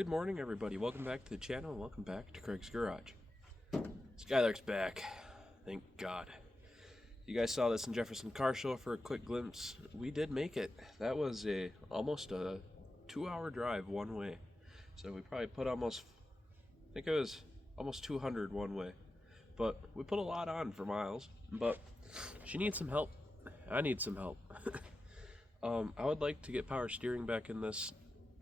Good morning, everybody. Welcome back to the channel and welcome back to Craig's Garage. Skylark's back. Thank God. You guys saw this in Jefferson Car Show for a quick glimpse. We did make it. That was almost a 2-hour drive one way. So we probably put I think it was almost 200 one way. But we put a lot on for miles. But she needs some help. I need some help. I would like to get power steering back in this.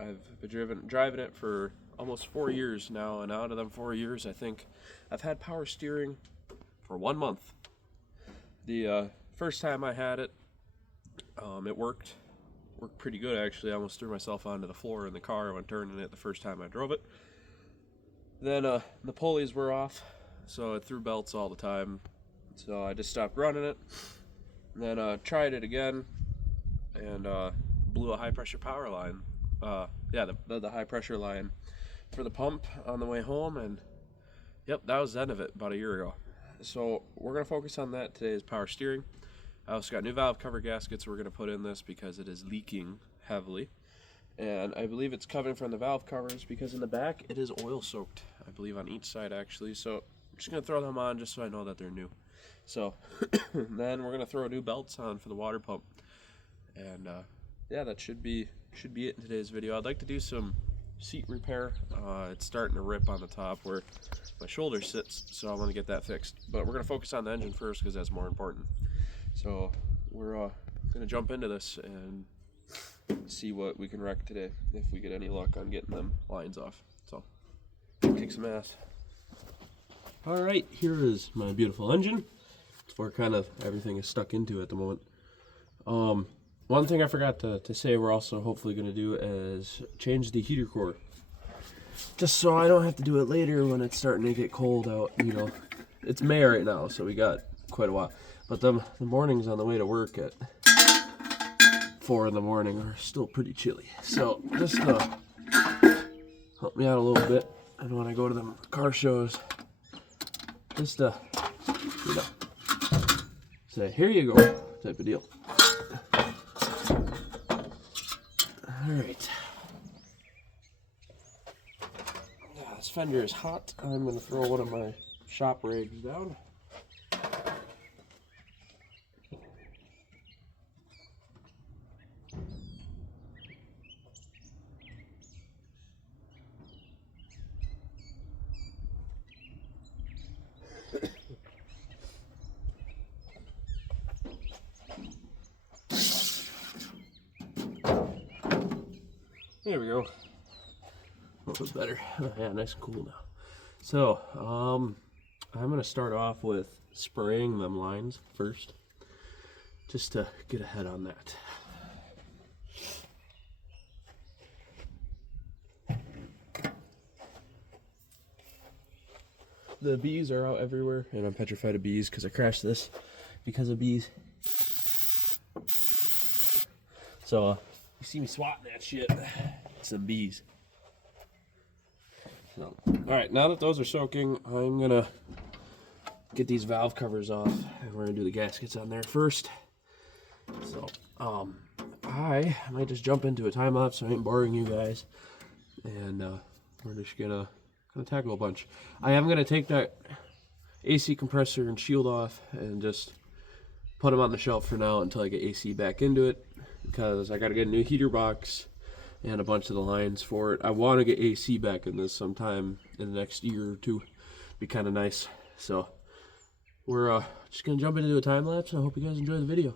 I've been driving it for almost 4 years now, and out of them 4 years, I think I've had power steering for 1 month. The first time I had it, it worked pretty good actually. I almost threw myself onto the floor in the car when turning it the first time I drove it. Then the pulleys were off, so it threw belts all the time, so I just stopped running it. Then tried it again, and blew a high pressure power line. The high pressure line for the pump on the way home, and yep, that was the end of it about a year ago. So we're going to focus on that today, is power steering. I also got new valve cover gaskets we're going to put in this because it is leaking heavily, and I believe it's coming from the valve covers because in the back it is oil soaked, I believe on each side actually. So I'm just going to throw them on just so I know that they're new. So then we're going to throw new belts on for the water pump, and yeah, that should be it in today's video. I'd like to do some seat repair. It's starting to rip on the top where my shoulder sits, so I want to get that fixed. But we're going to focus on the engine first because that's more important. So we're going to jump into this and see what we can wreck today, if we get any luck on getting them lines off. So kick some ass. Alright, here is my beautiful engine. It's where kind of everything is stuck into at the moment. One thing I forgot to say we're also hopefully going to do is change the heater core. Just so I don't have to do it later when it's starting to get cold out, you know. It's May right now, so we got quite a while. But the mornings on the way to work at 4 in the morning are still pretty chilly. So just help me out a little bit. And when I go to the car shows, just you know, say, here you go, type of deal. Alright. This fender is hot. I'm going to throw one of my shop rags down. There we go. That was better. Yeah, nice and cool now. So, I'm going to start off with spraying them lines first, just to get ahead on that. The bees are out everywhere, and I'm petrified of bees because I crashed this because of bees. So, you see me swatting that shit, some bees. So, alright, now that those are soaking, I'm going to get these valve covers off, and we're going to do the gaskets on there first. So, I might just jump into a time lapse so I ain't boring you guys, and we're just going to kind of tackle a bunch. I am going to take that AC compressor and shield off and just put them on the shelf for now until I get AC back into it, because I got to get a new heater box and a bunch of the lines for it. I want to get AC back in this sometime in the next year or two. Be kind of nice. So we're just going to jump into a time lapse. I hope you guys enjoy the video.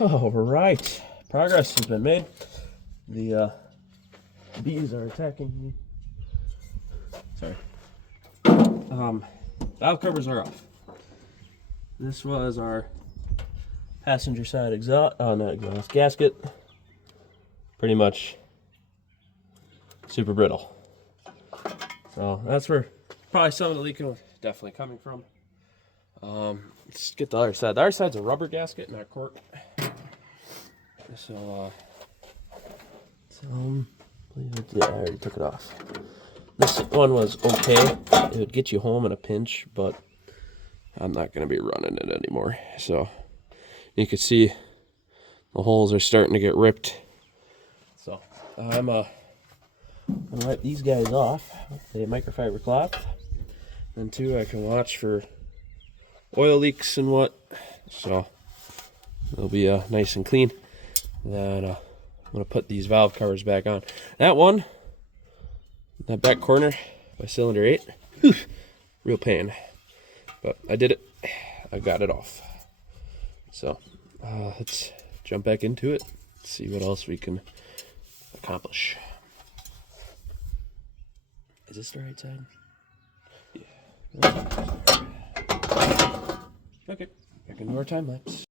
All right, progress has been made. The bees are attacking me. Sorry. Valve covers are off. This was our passenger side exhaust, not exhaust, gasket. Pretty much super brittle. So that's where probably some of the leaking was definitely coming from. Let's get the other side. The other side's a rubber gasket, not cork. So, yeah, I already took it off. This one was okay. It would get you home in a pinch, but I'm not going to be running it anymore. So you can see the holes are starting to get ripped. So I'm gonna wipe these guys off with a microfiber cloth. Then too, I can watch for oil leaks and what. So they'll be nice and clean. Then I'm gonna put these valve covers back on. That one, that back corner by cylinder 8, whew, real pain. But I did it. I got it off. So let's jump back into it. See what else we can accomplish. Is this the right side? Yeah. Okay, back into our time lapse.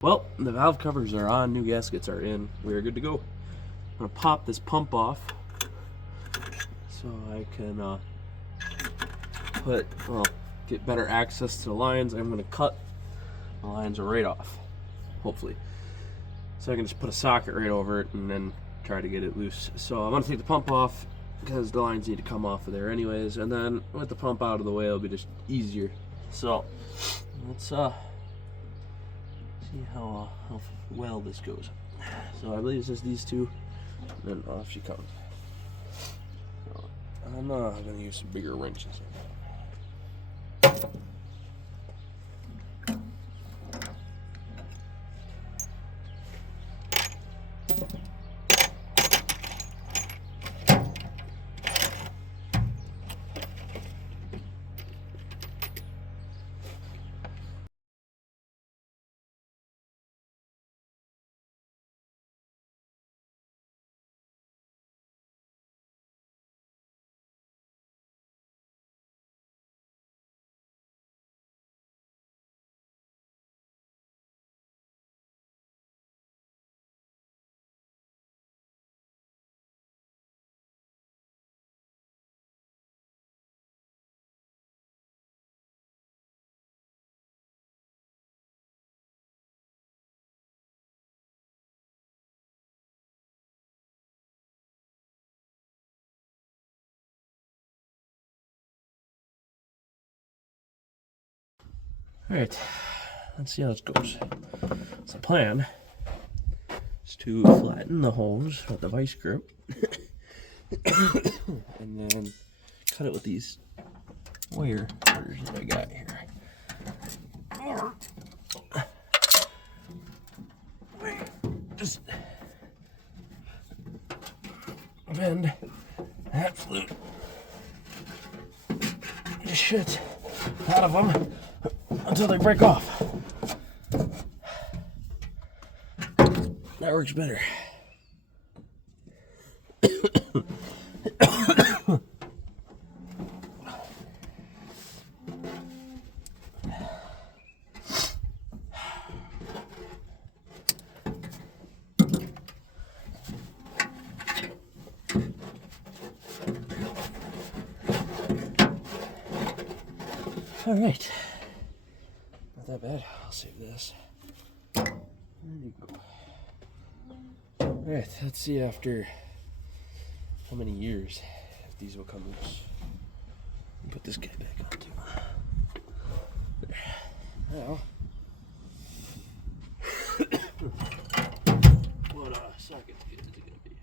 Well, the valve covers are on, new gaskets are in, we are good to go. I'm gonna pop this pump off so I can get better access to the lines. I'm gonna cut the lines right off, hopefully. So I can just put a socket right over it and then try to get it loose. So I'm gonna take the pump off because the lines need to come off of there anyways, and then with the pump out of the way, it'll be just easier. So let's see how well this goes. So I believe it's just these two, and then off she comes. So I'm gonna use some bigger wrenches. Alright, let's see how this goes. So the plan is to flatten the holes with the vice grip and then cut it with these wire cutters that I got here. Or just bend that flute the shit out of them until they break off. That works better. All right, not that bad. I'll save this. There you go. All right, let's see after how many years if these will come loose. Put this guy back on too. There. Now, what socket is it gonna be?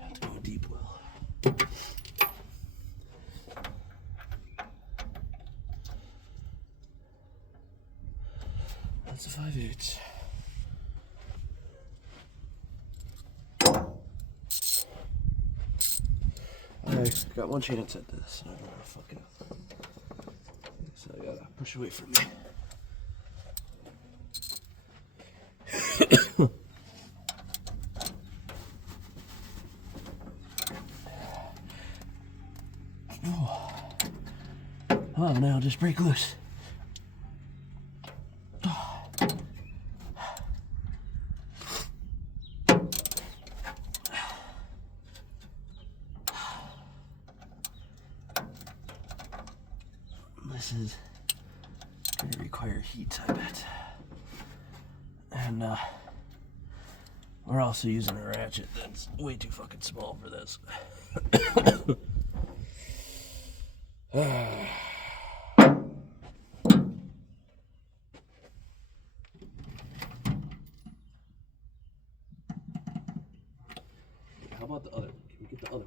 Have to go deep well. That's a 5/8. I got one chance at this, and I'm gonna fuck it up. So I gotta push away from me. Oh, now just break loose. This is going to require heat, I bet. And we're also using a ratchet that's way too fucking small for this. How about the other one? Can we get the other one off?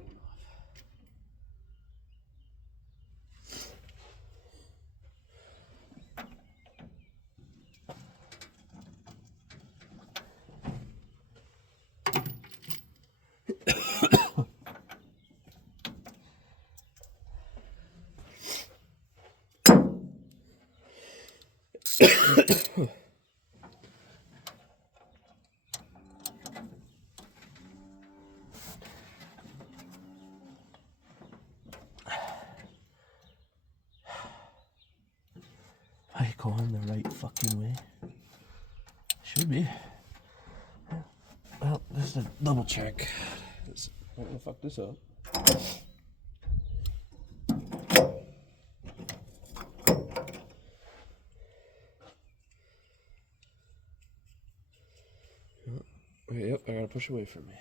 I going the right fucking way? Should be. Well, just a double check. I'm gonna fuck this up. Yep, I gotta push away from me.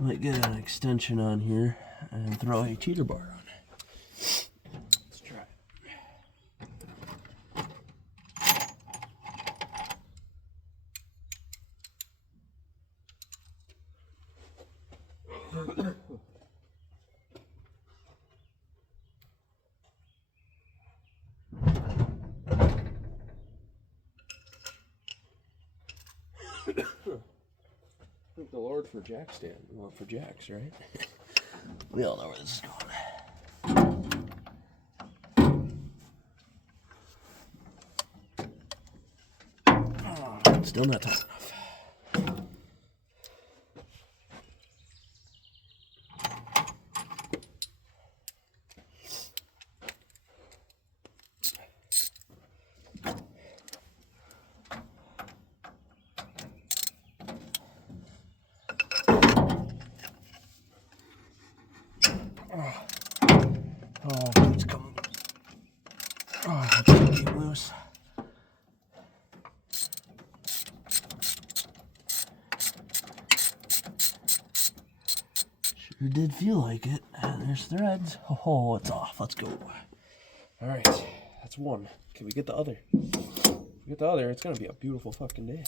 Might get an extension on here and throw a teeter bar on it. Let's try it. Thank the Lord for jack stand. Well, for jacks, right? We all know where this is going. Oh, still not tall enough. Oh, it's coming. Oh, I can't keep loose. Sure did feel like it. There's threads. Oh, it's off. Let's go. All right, that's one. Can we get the other? If we get the other, it's gonna be a beautiful fucking day.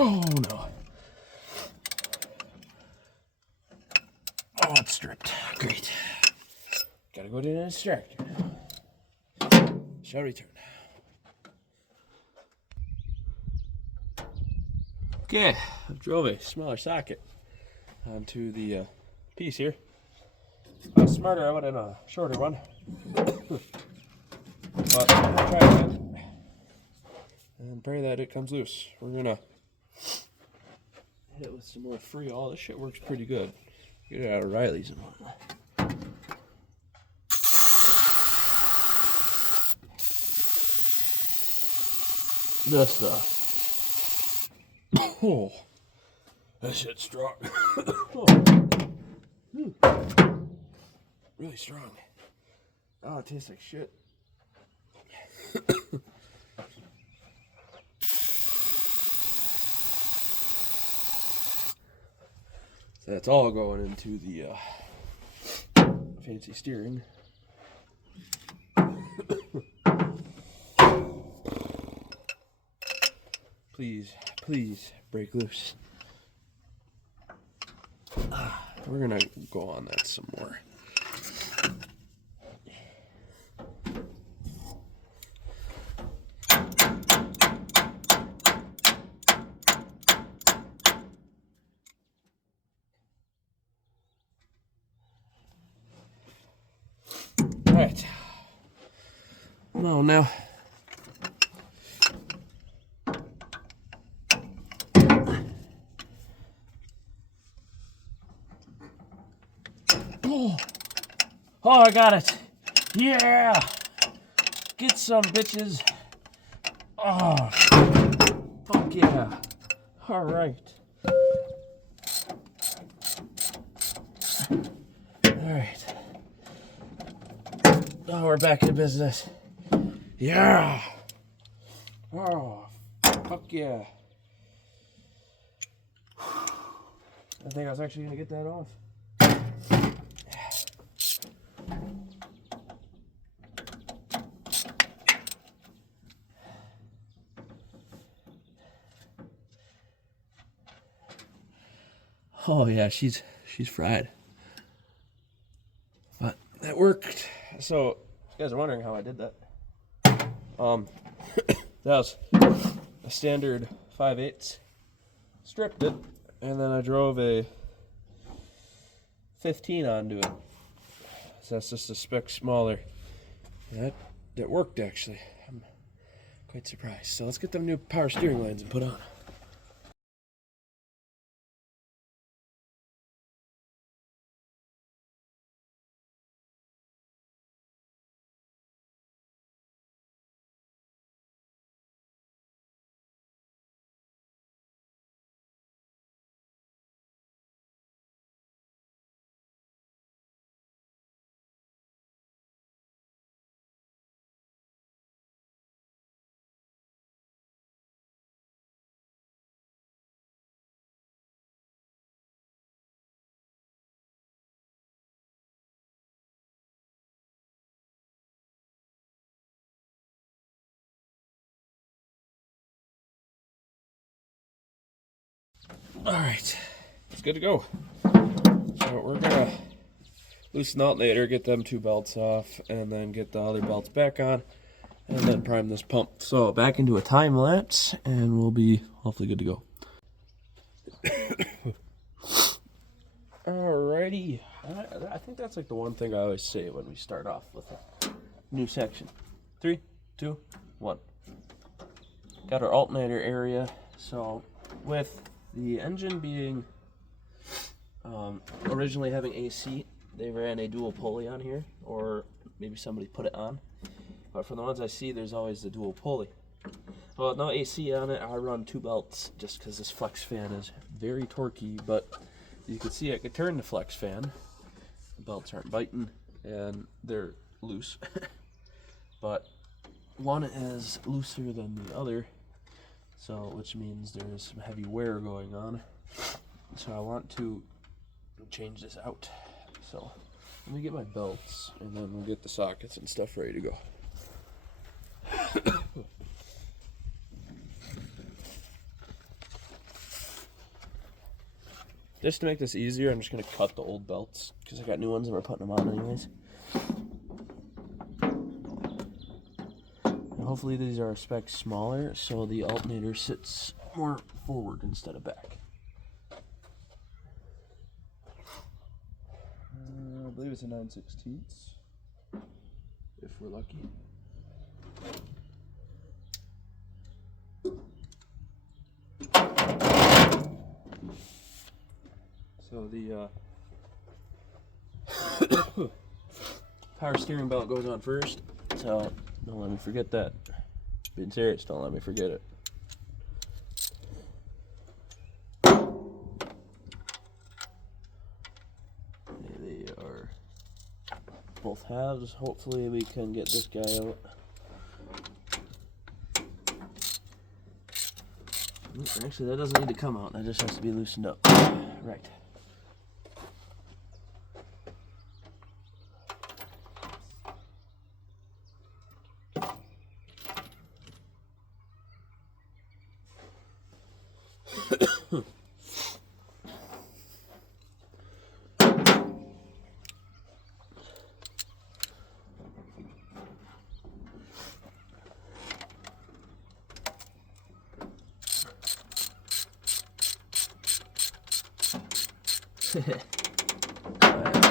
Oh no. Oh, it's stripped. Great. Gotta go to the extractor. Shall return. Okay, I drove a smaller socket onto the piece here. If I was smarter, I would have done a shorter one. But I'll try again and pray that it comes loose. We're gonna hit it with some more Freol. This shit works pretty good. Get it out of Riley's and whatnot. This stuff. Oh, that shit's strong. Oh. Really strong. Oh, it tastes like shit. So that's all going into the fancy steering. Please, please break loose. We're gonna go on that some more. All right. No, now. Oh, I got it. Yeah. Get some, bitches. Oh, fuck yeah. All right. All right. Oh, we're back in business. Yeah. Oh, fuck yeah. I think I was actually going to get that off. Oh yeah, she's fried. But that worked. So you guys are wondering how I did that. That was a standard 5/8. Stripped it, and then I drove a 15 onto it. So that's just a speck smaller. That worked actually. I'm quite surprised. So let's get them new power steering lines and put on. Alright, it's good to go. So we're gonna loosen the alternator, get them 2 belts off, and then get the other belts back on, and then prime this pump. So back into a time lapse, and we'll be hopefully good to go. Alrighty, I think that's like the one thing I always say when we start off with a new section. 3, 2, 1. Got our alternator area. So with the engine being originally having AC, they ran a dual pulley on here, or maybe somebody put it on. But for the ones I see, there's always the dual pulley. Well, no AC on it, I run 2 belts just because this flex fan is very torquey, but you can see I could turn the flex fan. The belts aren't biting and they're loose. But one is looser than the other, so which means there's some heavy wear going on. So I want to change this out. So let me get my belts and then we'll get the sockets and stuff ready to go. Just to make this easier, I'm just going to cut the old belts because I got new ones and we're putting them on anyways. And hopefully these are specs smaller so the alternator sits more forward instead of back. I believe it's a 9/16. If we're lucky. So the power steering belt goes on first, so don't let me forget that. Being serious, don't let me forget it. They are both halves. Hopefully we can get this guy out. Actually, that doesn't need to come out. That just has to be loosened up. Right.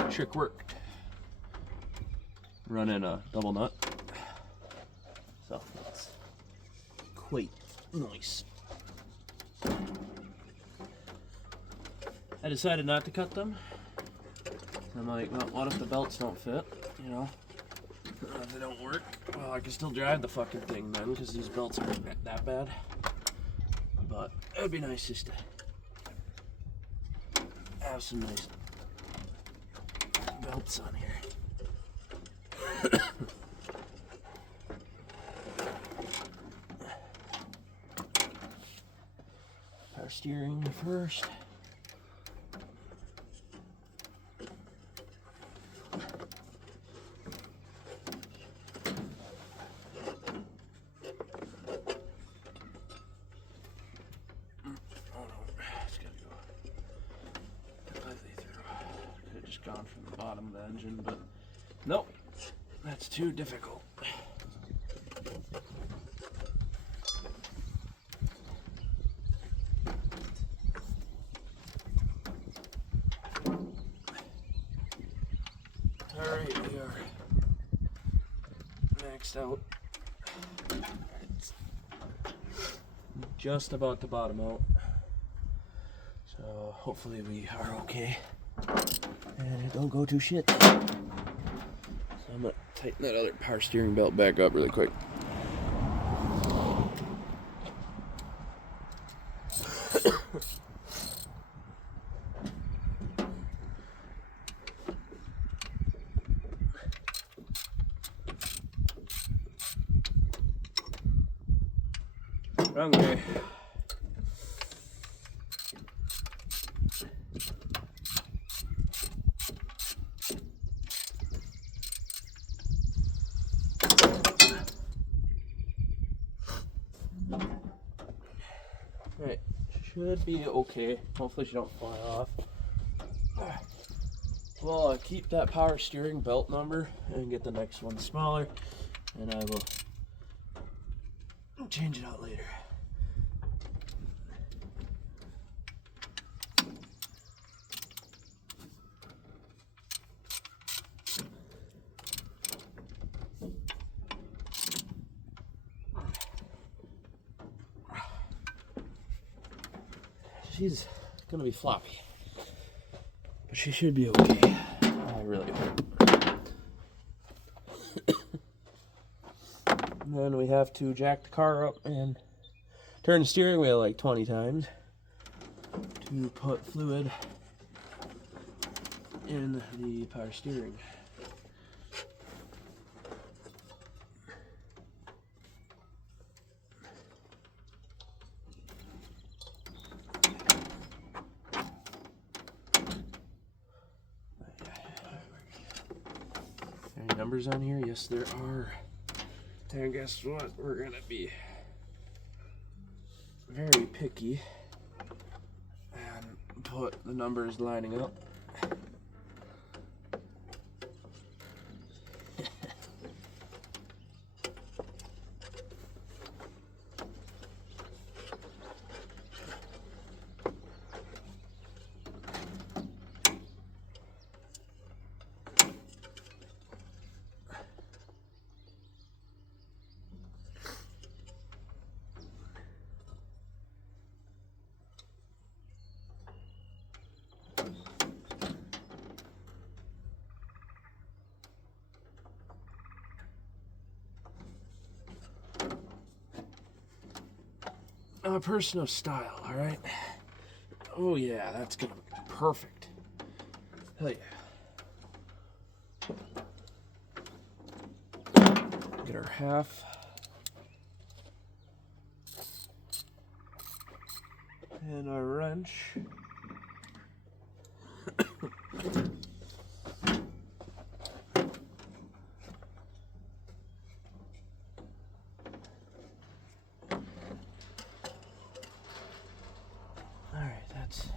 Trick worked. Running a double nut. So that's quite nice. I decided not to cut them. I'm like, well, what if the belts don't fit? You know, if they don't work, well, I can still drive the fucking thing then, because these belts aren't that bad. But it would be nice just to have some nice belts on here. Power steering first. Gone from the bottom of the engine, but nope, that's too difficult. Alright, we are maxed out. It's just about to bottom out, so hopefully we are okay. And it don't go to shit. So I'm gonna tighten that other power steering belt back up really quick. Wrong way. should be okay. Hopefully she don't fly off. Well, keep that power steering belt number and get the next one smaller, and I will change it out later. She's gonna be floppy, but she should be okay. I really hope. And then we have to jack the car up and turn the steering wheel like 20 times to put fluid in the power steering. Any numbers on here? Yes, there are. And guess what? We're gonna be very picky and put the numbers lining up. I'm a person of style, all right? Oh yeah, that's gonna be perfect. Hell yeah. Get our half. And our wrench. Alright, that's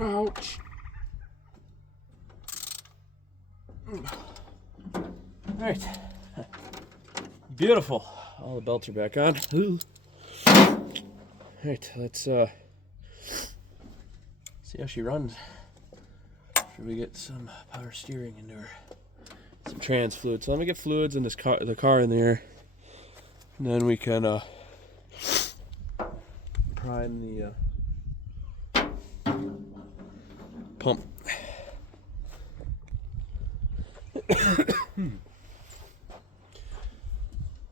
ouch. Alright. Beautiful. All the belts are back on. Ooh. Alright, let's see how she runs. Should we get some power steering into her? Some trans fluid. So let me get fluids in this the car in there. And then we can prime the pump.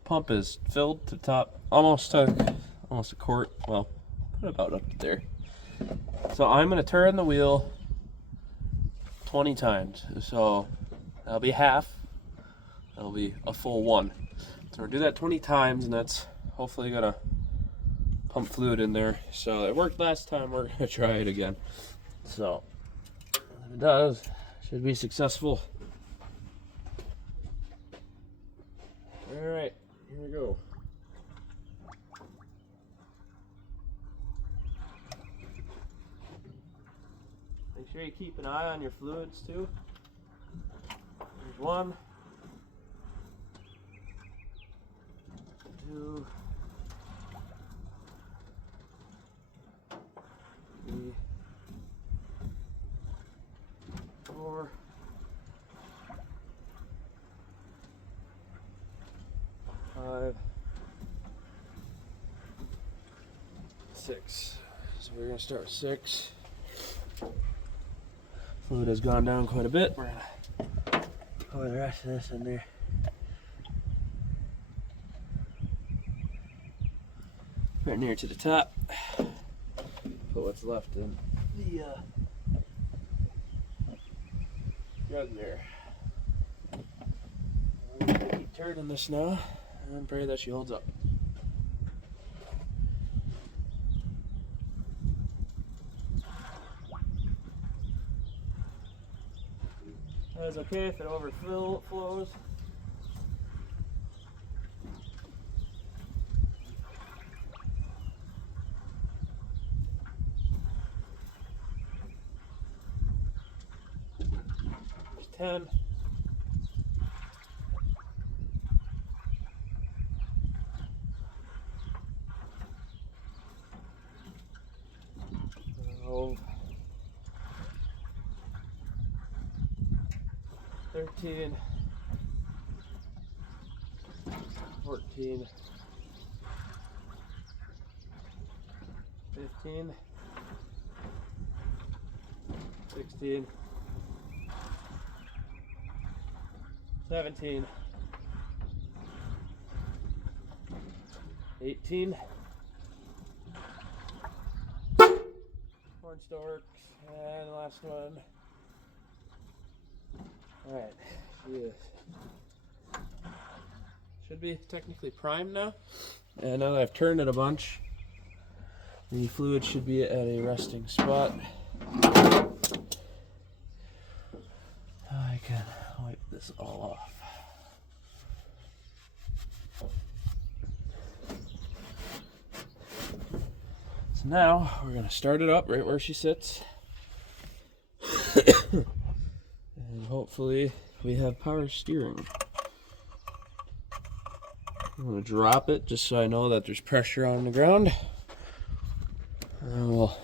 Pump is filled to the top, almost a quart. Well, put about up to there. So I'm gonna turn the wheel 20 times. So that'll be half. That'll be a full one. So we'll do that 20 times, and that's hopefully gonna pump fluid in there. So it worked last time. We're gonna try it again. So if it does, should be successful. All right, here we go. Make sure you keep an eye on your fluids too. There's 1, 2, 3, 4, 5, 6. So we're gonna start with 6. Fluid has gone down quite a bit. We're gonna pour the rest of this in there. Right near to the top. Put what's left in the jug there. I'm gonna keep turning this now and pray that she holds up. That's okay if it overflows. There's 10. Oh. 13, 14, 15, 16, 17, 18, cornstalks, and the last one. Alright, should be technically primed now. And now that I've turned it a bunch, the fluid should be at a resting spot. I can wipe this all off. So now we're going to start it up right where she sits. And hopefully we have power steering. I'm going to drop it just so I know that there's pressure on the ground. And we'll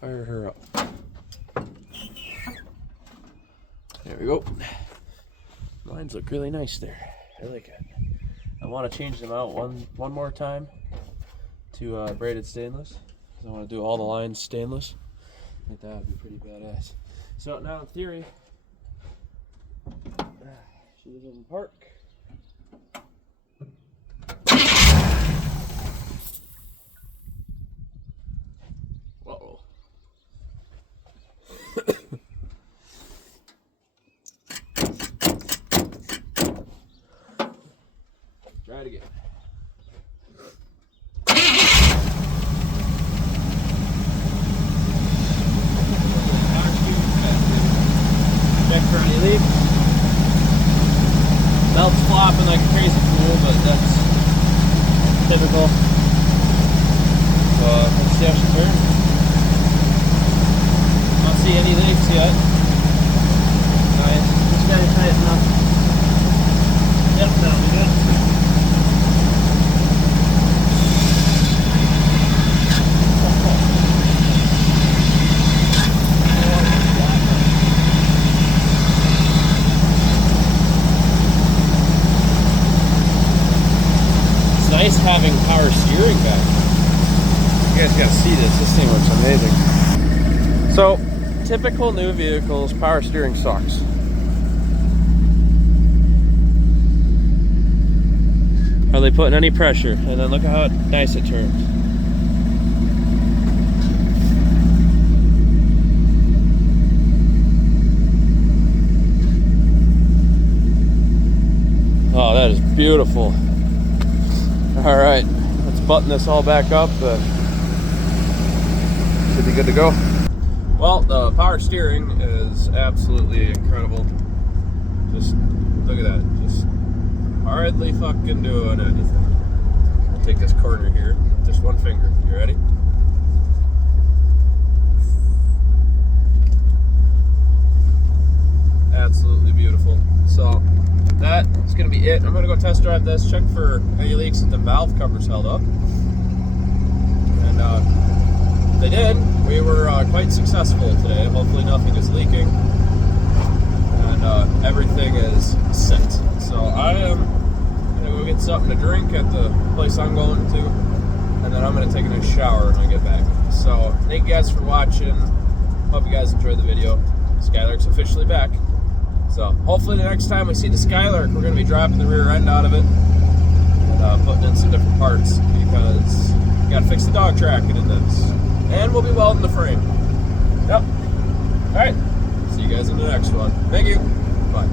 fire her up. There we go. Lines look really nice there. I like it. I want to change them out one more time to braided stainless. I want to do all the lines stainless. I think that would be pretty badass. So now in theory, she lives in the park. Uh-oh. Try it again. Check for any leaks. Belt's flopping like a crazy fool, but that's typical. So let's see how she turns. Don't see any leaks yet. Nice. Just gotta tighten up. Yep, that'll be good. Nice having power steering back. You guys gotta see this. This thing looks amazing. So, typical new vehicles, power steering sucks. Hardly putting any pressure, and then look at how nice it turns. Oh, that is beautiful. All right, let's button this all back up and should be good to go. Well, the power steering is absolutely incredible. Just look at that, just hardly fucking doing anything. I'll take this corner here, just one finger. You ready? Absolutely beautiful. So that is going to be it. I'm going to go test drive this, check for any leaks if the valve cover's held up. And they did. We were quite successful today. Hopefully nothing is leaking. And everything is set. So I am going to go get something to drink at the place I'm going to. And then I'm going to take a nice shower when I get back. So thank you guys for watching. Hope you guys enjoyed the video. Skylark's officially back. So hopefully the next time we see the Skylark, we're going to be dropping the rear end out of it and putting in some different parts because we got to fix the dog tracking in this. And we'll be welding the frame. Yep. All right. See you guys in the next one. Thank you. Bye.